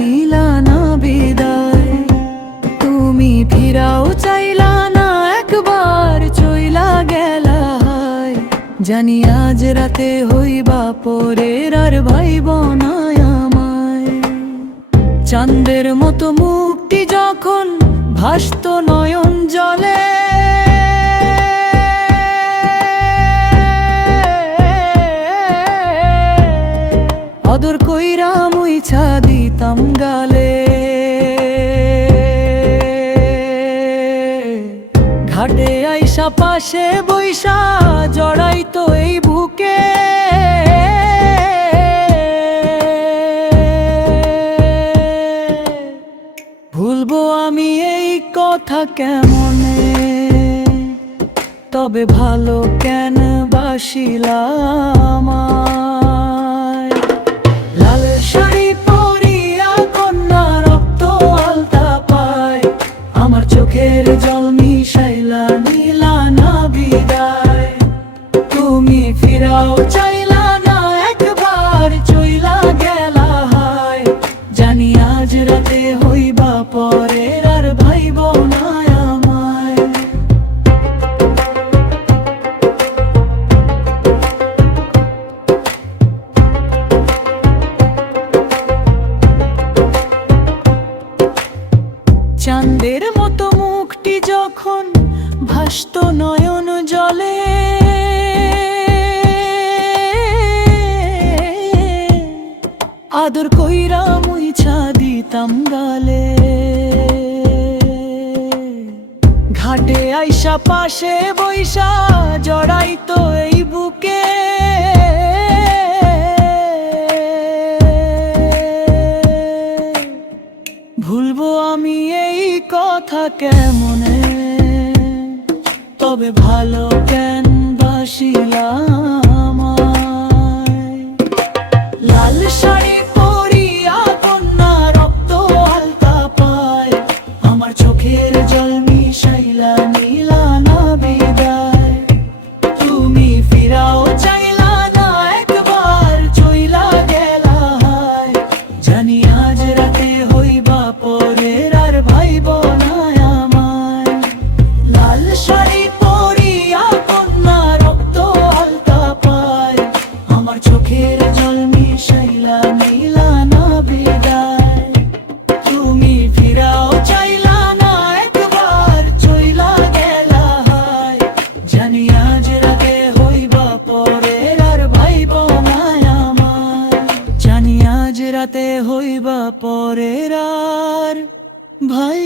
নিলা না বিদায়। তুমি ফিরাও চাইলা না, একবার চইলা গেলা হায়। জানি আজ রাতে হইবা পরের, আর ভাইব না আমায়। চাঁদের মতো মুখটি যখন ভাসতো নয়ন জলে, আদর কইরা মুইছা দিতাম গালে। ঘাটে আইসা পাশে বইসা জড়াইতো এই বুকে, ভুলবো আমি এই কথা কেমনে? তবে ভালো কেন বাসিলাম আমায়। লাল শাড়ি পরিয়া কন্যা রক্ত আলতা পায়, আমার চোখের জল মিশাইলা নিলা না বিদায়। তুমি ফিরাও চাইলা না, একবার চইলা গেলা হায়। জানি আজ রাতে হইবা পরের, আর ভাইব না আমায়। চাঁদের মতো মুখটি যখন ভাসতো নয়ন জলে, আদর কইরা মুইছা দিতাম গালে। ঘাটে আইসা পাশে বইসা জড়াইতো এই বুকে, ভুলবো আমি এই কথা কেমনে? তবে ভালো কেন বাসিলাম আমায়। লাল শাড়ি পরিয়া কন্যা রক্ত আলতা পায়, আমার চোখের জল মিশাইলা নিলা না বিদায়। তুমি ফিরাও চাইলা না, একবার চইলা গেলা হায়। জানি আজ রাতে হইবা পরের, আর ভাইব না আমায়। লাল শাড়ি পরিয়া কন্যা রক্ত আলতা পায়, আমার চোখের জল মিশাইলা নিলা না বিদায়। তুমি ফিরাও চাইলা না, একবার চইলা গেলা হায়। জানি আজ রাতে হইবা পরের, আর ভাইব না আমায়। জানি আজ রাতে হইবা পরের, আর ভাই